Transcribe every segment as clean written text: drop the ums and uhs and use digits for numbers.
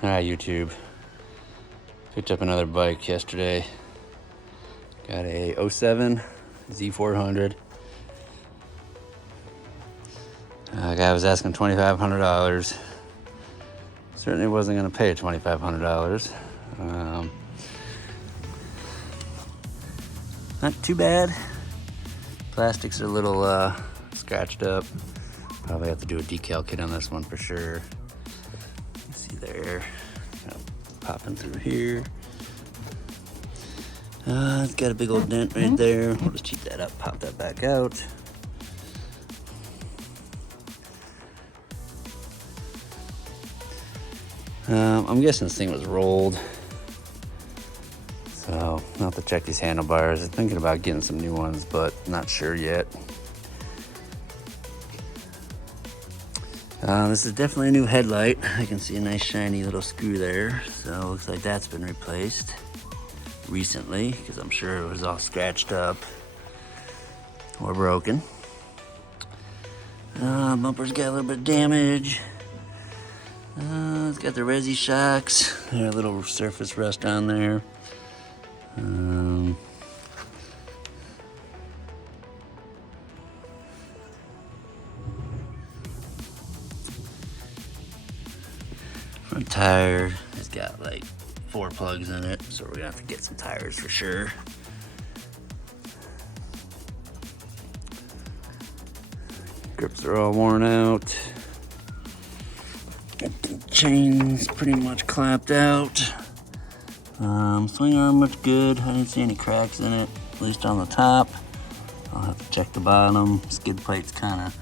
Alright, YouTube. Picked up another bike yesterday. Got a 07 Z400. Guy was asking $2,500. Certainly wasn't going to pay $2,500. Not too bad. Plastics are a little scratched up. Probably have to do a decal kit on this one for sure. See there, popping through here. It's got a big old dent right there. We'll just cheat that up, pop that back out. I'm guessing this thing was rolled. So I'll have to check these handlebars. I'm thinking about getting some new ones, but not sure yet. This is definitely a new headlight. I can see a nice shiny little screw there. So looks like that's been replaced recently, because I'm sure it was all scratched up or broken. Bumper's got a little bit of damage. It's got the resi shocks. There's a little surface rust on there. Front tire has got like 4 plugs in it, so we're gonna have to get some tires for sure. Grips are all worn out. Got the chains pretty much clapped out. Swing arm looks good. I didn't see any cracks in it, at least on the top. I'll have to check the bottom. Skid plate's kind of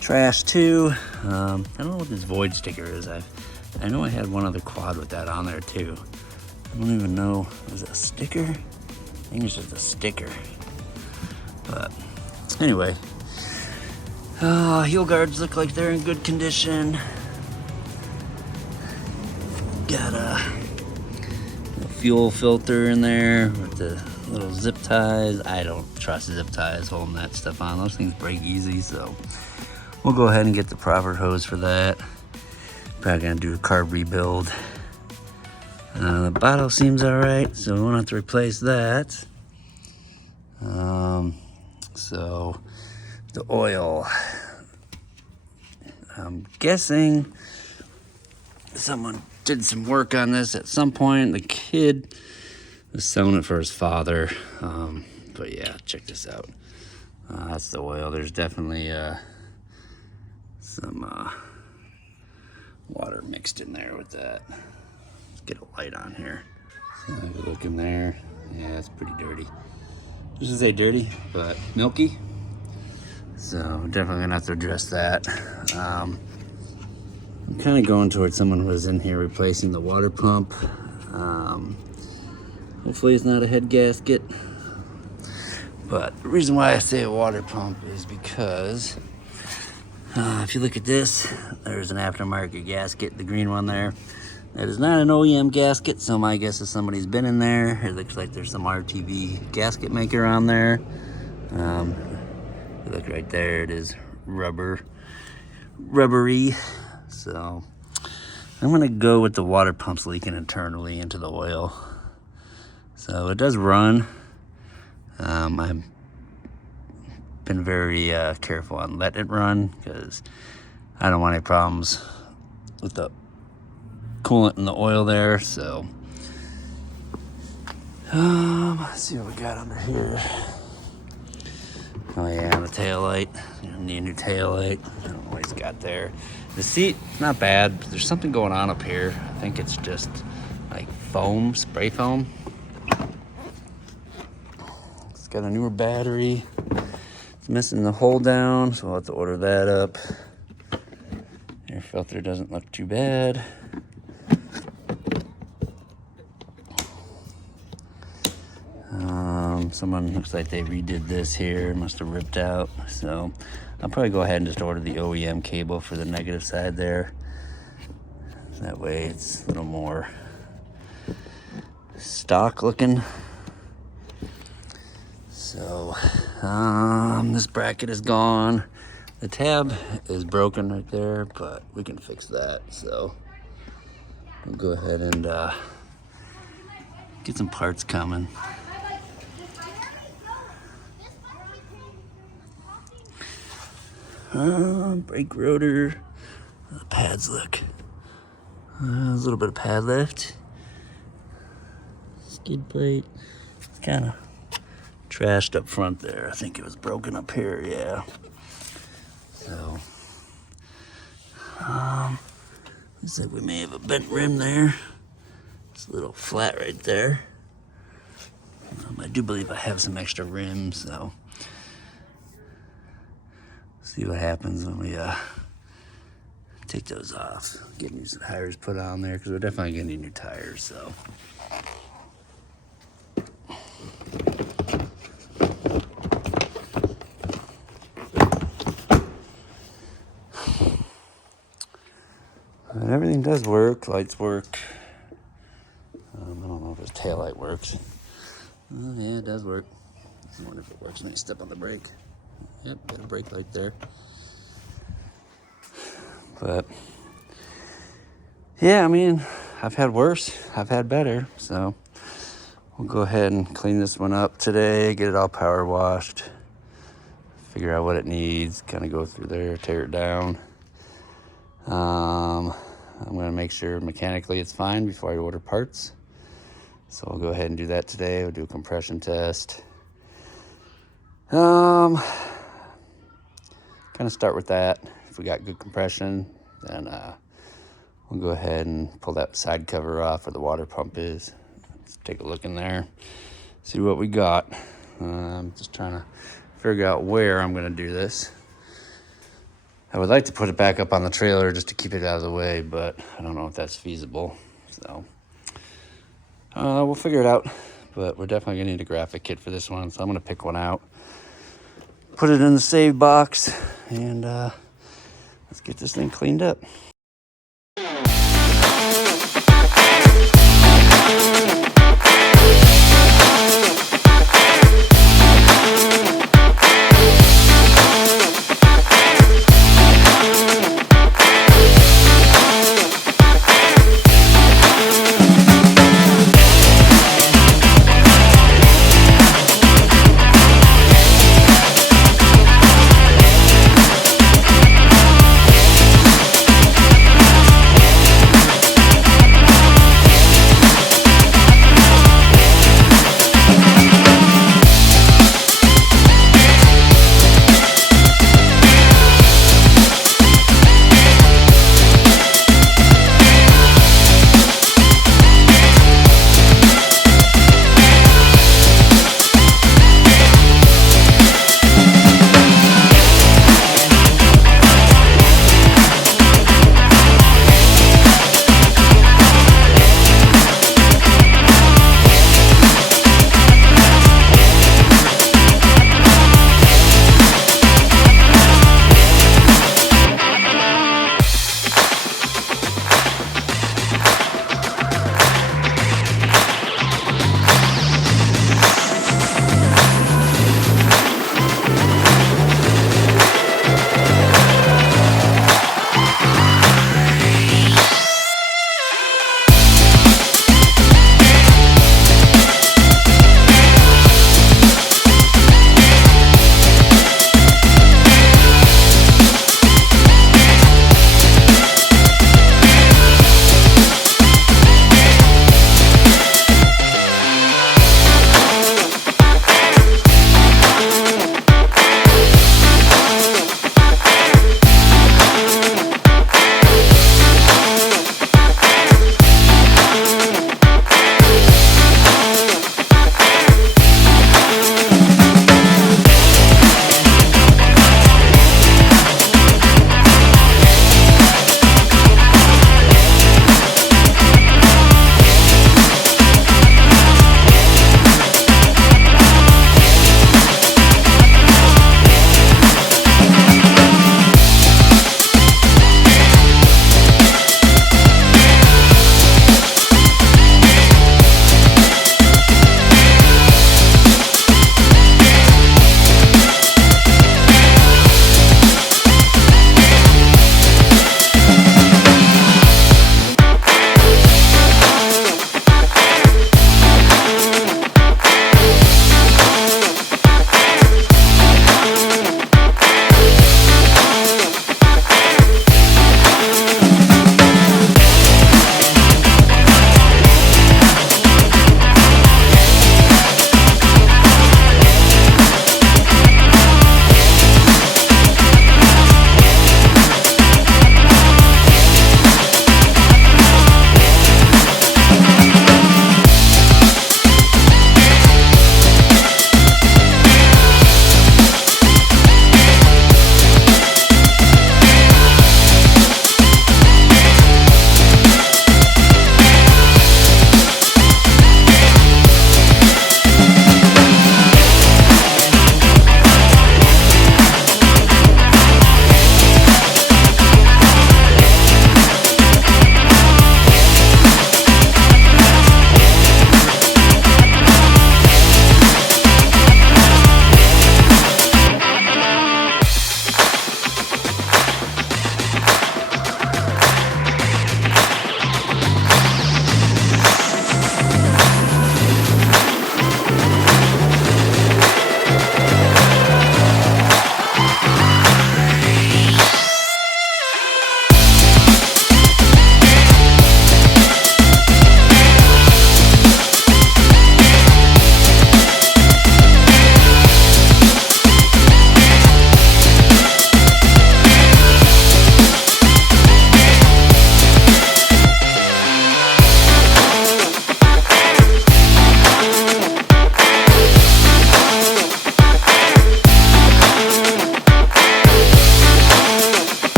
trash too. I don't know what this void sticker is. I know I had one other quad with that on there too. I don't even know, is it a sticker? I think it's just a sticker. But anyway, heel guards look like they're in good condition. Got a fuel filter in there with the little zip ties. I don't trust zip ties holding that stuff on. Those things break easy, so we'll go ahead and get the proper hose for that. Probably gonna do a carb rebuild. The bottle seems all right, so we won't have to replace that. So the oil, I'm guessing someone did some work on this at some point. The kid was selling it for his father. But yeah, check this out. That's the oil. There's definitely some water mixed in there with that. Let's get a light on here. So have a look in there. Yeah, it's pretty dirty. Just to say dirty, but milky. So definitely gonna have to address that. I'm kind of going towards someone who was in here replacing the water pump. Hopefully it's not a head gasket. But the reason why I say a water pump is because if you look at this, there's an aftermarket gasket, the green one there. That is not an OEM gasket, so my guess is somebody's been in there. It looks like there's some RTV gasket maker on there. Look right there, it is rubbery. So I'm gonna go with the water pumps leaking internally into the oil. So it does run. I've been very careful on letting it run because I don't want any problems with the coolant and the oil there. So let's see what we got under here. Oh yeah, the taillight. Need a new taillight. I don't know what he's got there. The seat, not bad, but there's something going on up here. I think it's just like foam, spray foam. It's got a newer battery. It's missing the hold down, so we'll have to order that up. Air filter doesn't look too bad. Someone looks like they redid this here, must have ripped out. So I'll probably go ahead and just order the OEM cable for the negative side there. That way it's a little more stock looking. So this bracket is gone. The tab is broken right there, but we can fix that. So we'll go ahead and get some parts coming. Brake rotor. The pads look. There's a little bit of pad lift. Skid plate. It's kind of trashed up front there. I think it was broken up here, yeah. So, looks like we may have a bent rim there. It's a little flat right there. I do believe I have some extra rims, so see what happens when we take those off. Get new tires put on there because we're definitely gonna need new tires. So. And everything does work. Lights work. I don't know if his taillight works. Oh, yeah, it does work. I wonder if it works when I step on the brake. Yep, got a brake light there. But yeah, I mean, I've had worse, I've had better, so we'll go ahead and clean this one up today, get it all power washed, figure out what it needs, kind of go through there, tear it down. I'm going to make sure mechanically it's fine before I order parts. So I'll go ahead and do that today. We'll do a compression test. Kind of start with that. If we got good compression, then we'll go ahead and pull that side cover off where the water pump is. Let's take a look in there, see what we got. I'm just trying to figure out where I'm going to do this. I would like to put it back up on the trailer just to keep it out of the way, but I don't know if that's feasible. So we'll figure it out, but we're definitely gonna need a graphic kit for this one. So I'm gonna pick one out, put it in the save box, and let's get this thing cleaned up.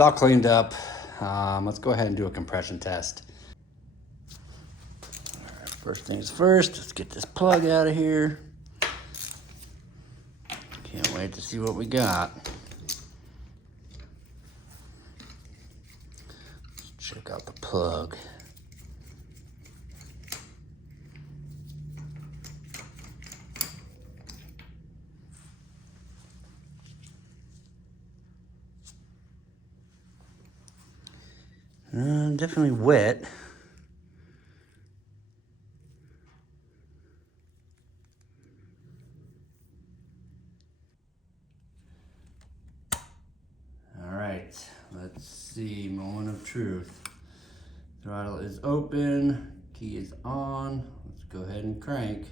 all cleaned up. Let's go ahead and do a compression test. All right, first things first, let's get this plug out of here. Can't wait to see what we got. Let's check out the plug. Definitely wet. All right, let's see, moment of truth. Throttle is open, key is on. Let's go ahead and crank.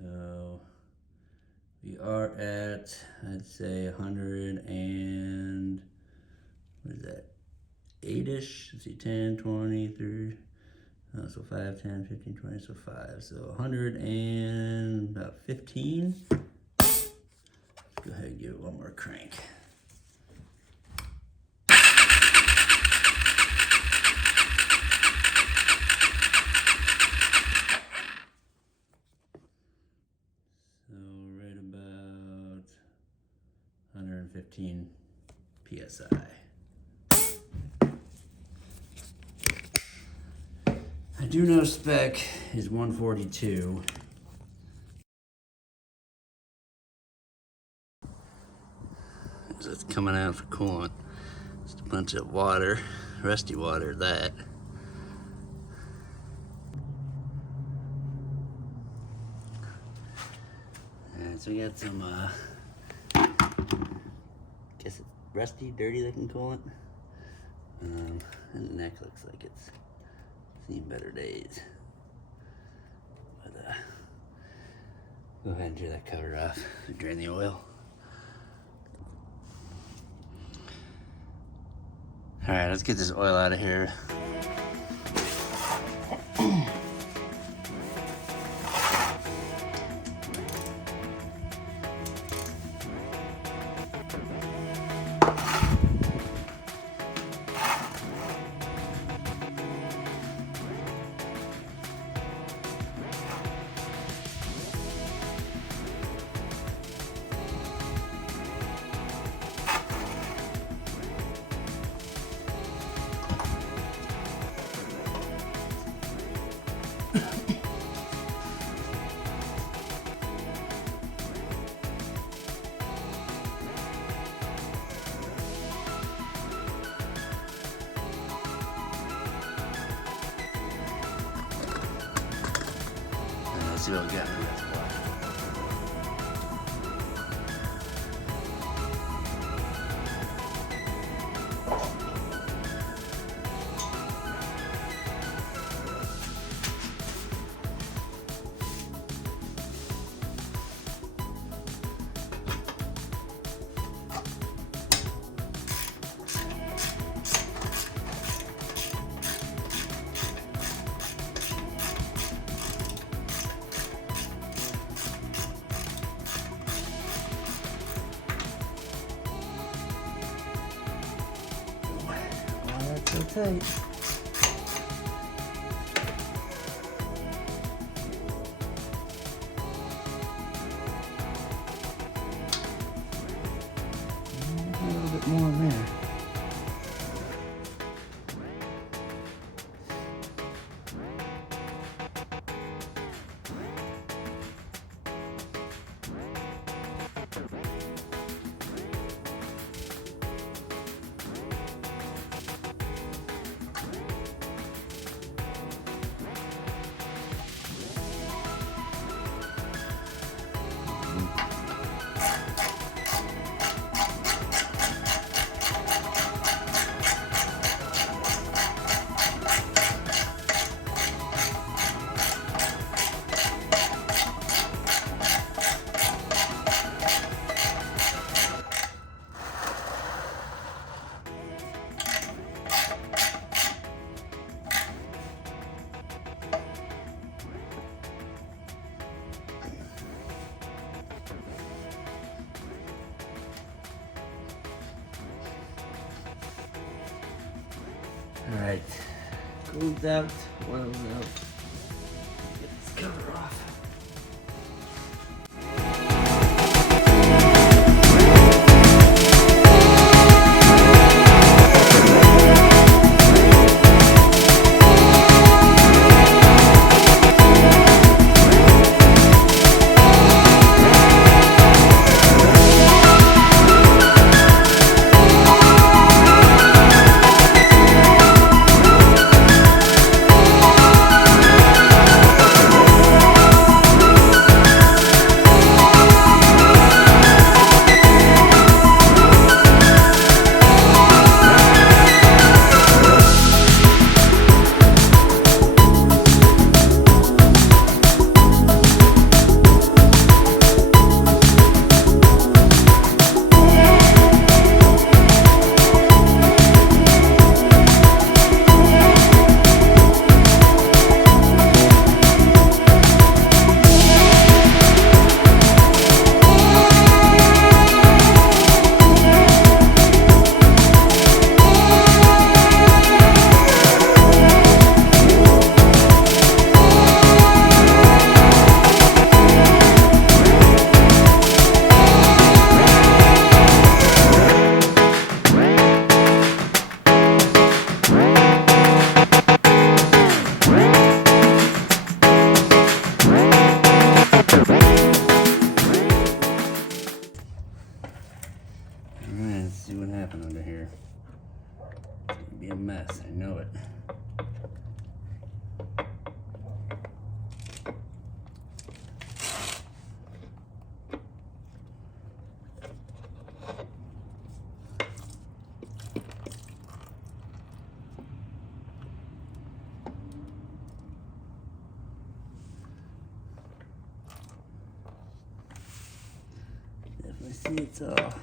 So we are at, I'd say 100 and, what is that, 8-ish? Let's see, 10, 20, 30, so 5, 10, 15, 20, so 5. So 100 and about 15. Let's go ahead and give it one more crank. So right about 115 PSI. I do know spec is 142. So it's coming out for coolant. Just a bunch of water, rusty water, that. Alright, so we got some, guess it's rusty, dirty looking coolant. And the neck looks like it's seen better days. But go ahead and tear that cover off and drain the oil. All right, let's get this oil out of here. Let's see what we got in the reservoir. So tight. A little bit more in there. Alright, cooled out, oiled out. Get this cover off. Alright, let's see what happened under here. It's gonna be a mess, I know it. Definitely see it's all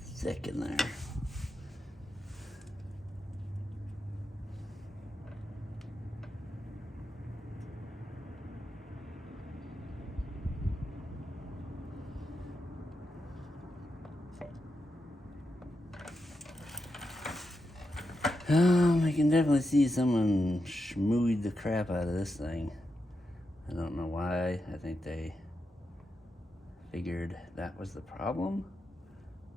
thick in there. I can definitely see someone schmooed the crap out of this thing. I don't know why. I think they figured that was the problem.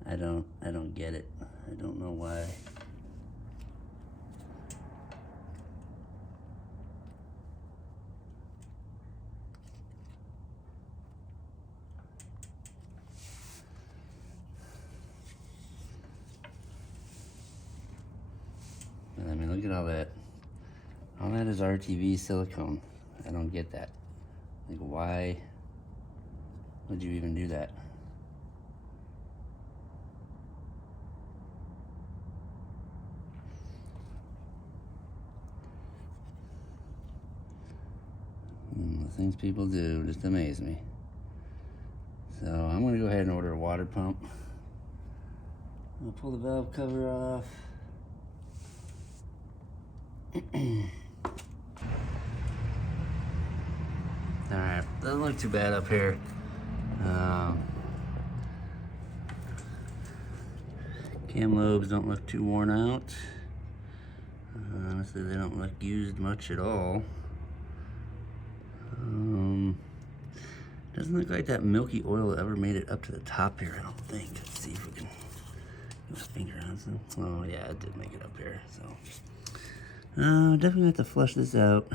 I don't get it. I don't know why. I mean, look at all that. All that is RTV silicone. I don't get that. Like, why would you even do that? The things people do just amaze me. So I'm gonna go ahead and order a water pump. I'll pull the valve cover off. Alright, doesn't look too bad up here. Cam lobes don't look too worn out. Honestly, they don't look used much at all. Doesn't look like that milky oil ever made it up to the top here, I don't think. Let's see if we can get my finger on some. Oh yeah, it did make it up here, so. Definitely have to flush this out.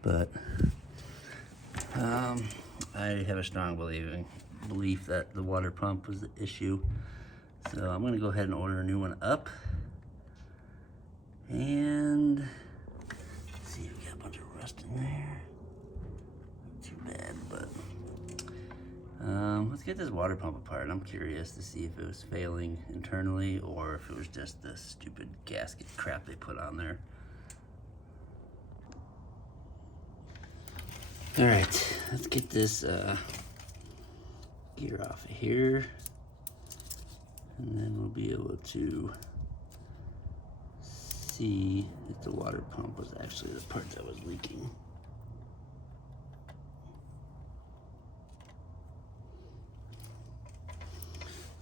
But I have a strong belief that the water pump was the issue. So I'm gonna go ahead and order a new one up. And let's see, we got a bunch of rust in there. Not too bad, but let's get this water pump apart. I'm curious to see if it was failing internally or if it was just the stupid gasket crap they put on there. All right, let's get this gear off of here, and then we'll be able to see if the water pump was actually the part that was leaking.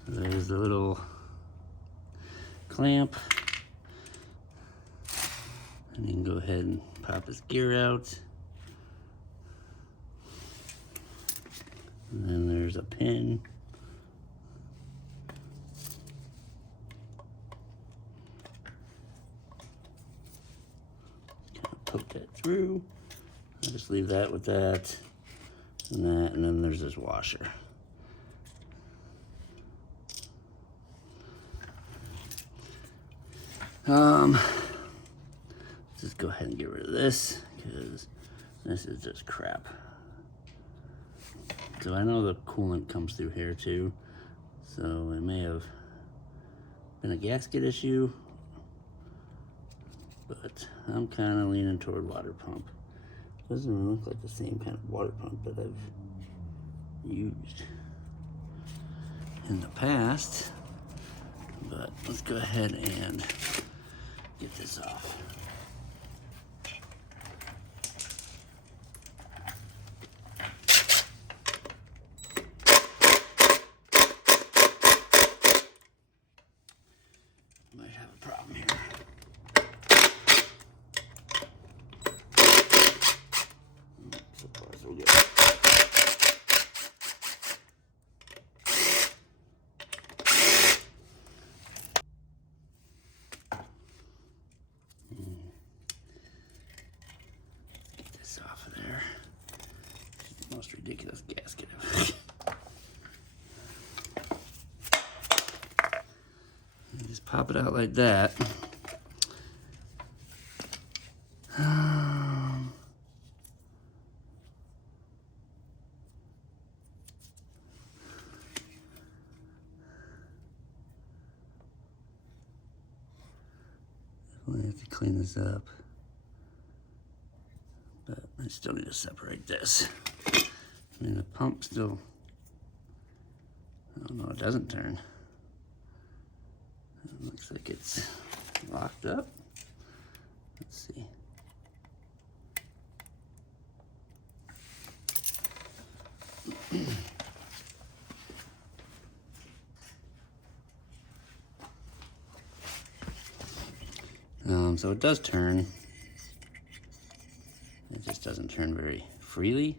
So there's the little clamp And go ahead and pop his gear out. And then there's a pin. Kind of poke that through. I'll just leave that with that, and then there's this washer. Just go ahead and get rid of this, because this is just crap. So I know the coolant comes through here too, so it may have been a gasket issue, but I'm kind of leaning toward water pump. Doesn't look like the same kind of water pump that I've used in the past, but let's go ahead and get this off. Might have a problem here. So far so good. Get this off of there. It's the most ridiculous gasket ever. Just pop it out like that. Definitely have to clean this up, but I still need to separate this. I mean, the pump still, I don't know, it doesn't turn. It looks like it's locked up. Let's see. So it does turn. It just doesn't turn very freely.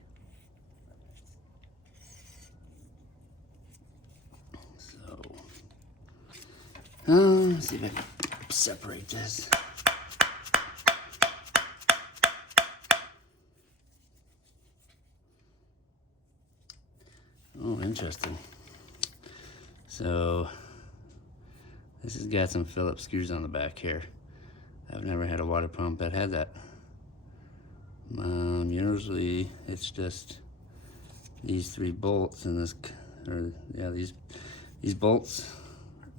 So, let's see if I can separate this. Oh, interesting. So, this has got some Phillips screws on the back here. I've never had a water pump that had that. Usually it's just these three bolts in this, or yeah, these bolts,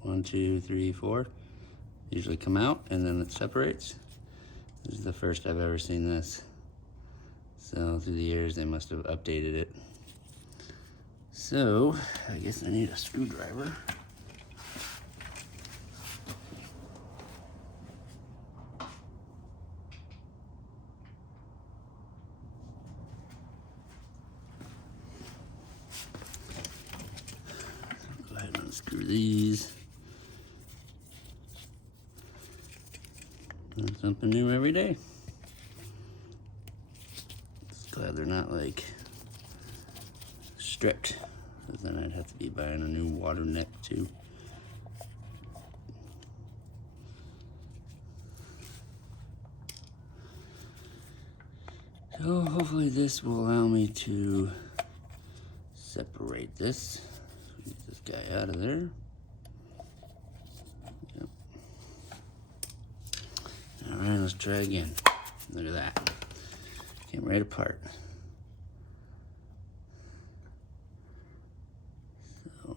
1, 2, 3, 4, usually come out and then it separates. This is the first I've ever seen this. So through the years they must have updated it. So I guess I need a screwdriver. Go ahead and unscrew these. Learn something new every day. Just glad they're not like stripped, because then I'd have to be buying a new water neck too. So hopefully this will allow me to separate this. Get this guy out of there. Yep. All right, let's try again. Look at that. Came right apart. So.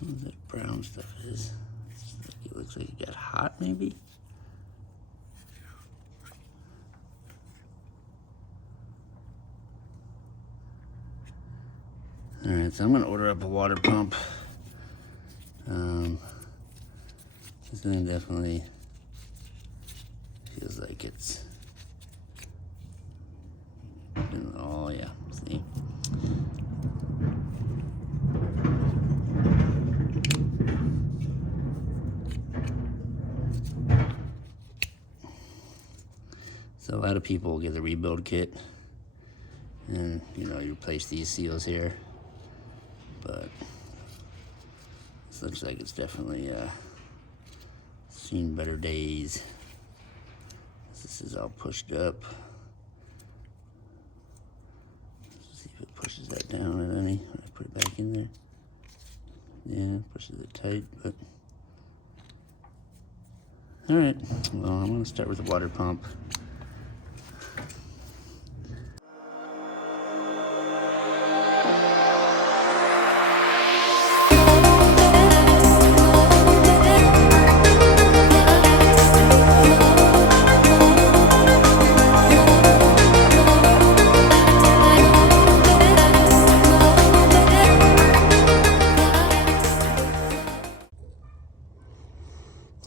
What that brown stuff is. It looks like it got hot, maybe? Alright, so I'm gonna order up a water pump. This thing definitely feels like it's, oh yeah, see? So a lot of people get the rebuild kit and, you know, you replace these seals here. But this looks like it's definitely seen better days. This is all pushed up. Let's see if it pushes that down at any. I put it back in there. Yeah, pushes it tight, but all right. Well, I'm gonna start with the water pump.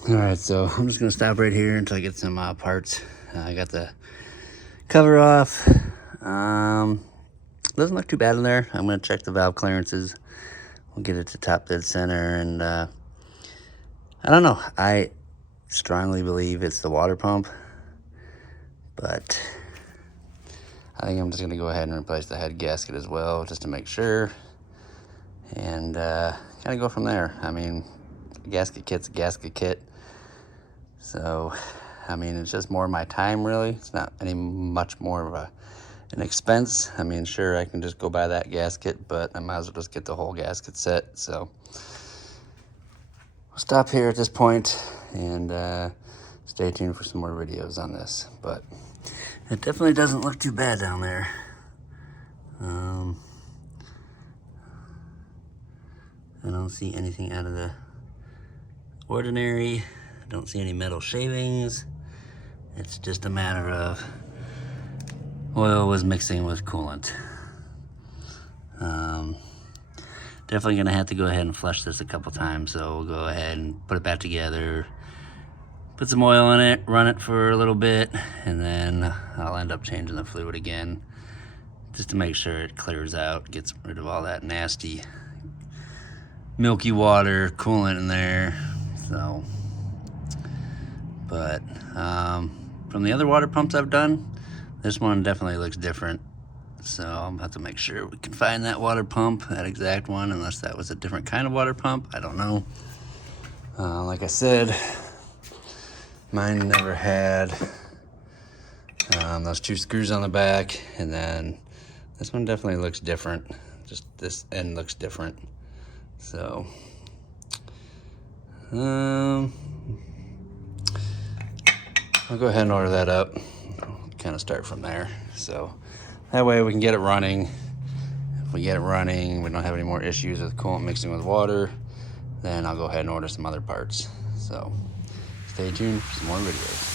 All right, so I'm just gonna stop right here until I get some parts. I got the cover off. Doesn't look too bad in there. I'm gonna check the valve clearances. We'll get it to top dead center, and I don't know. I strongly believe it's the water pump, but I think I'm just gonna go ahead and replace the head gasket as well, just to make sure, and kind of go from there. I mean, a gasket kit's a gasket kit. So, I mean, it's just more of my time, really. It's not any much more of an expense. I mean, sure, I can just go buy that gasket, but I might as well just get the whole gasket set. So, we'll stop here at this point and stay tuned for some more videos on this. But it definitely doesn't look too bad down there. I don't see anything out of the ordinary. I don't see any metal shavings. It's just a matter of oil was mixing with coolant. Definitely gonna have to go ahead and flush this a couple times, so we'll go ahead and put it back together, put some oil in it, run it for a little bit, and then I'll end up changing the fluid again just to make sure it clears out, gets rid of all that nasty milky water coolant in there. So, but from the other water pumps I've done, this one definitely looks different. So I'm gonna have to make sure we can find that water pump, that exact one, unless that was a different kind of water pump. I don't know. Like I said, mine never had those two screws on the back, and then this one definitely looks different. Just this end looks different. So, I'll go ahead and order that up. Kind of start from there. So that way we can get it running. If we get it running, we don't have any more issues with coolant mixing with water, then I'll go ahead and order some other parts. So stay tuned for some more videos.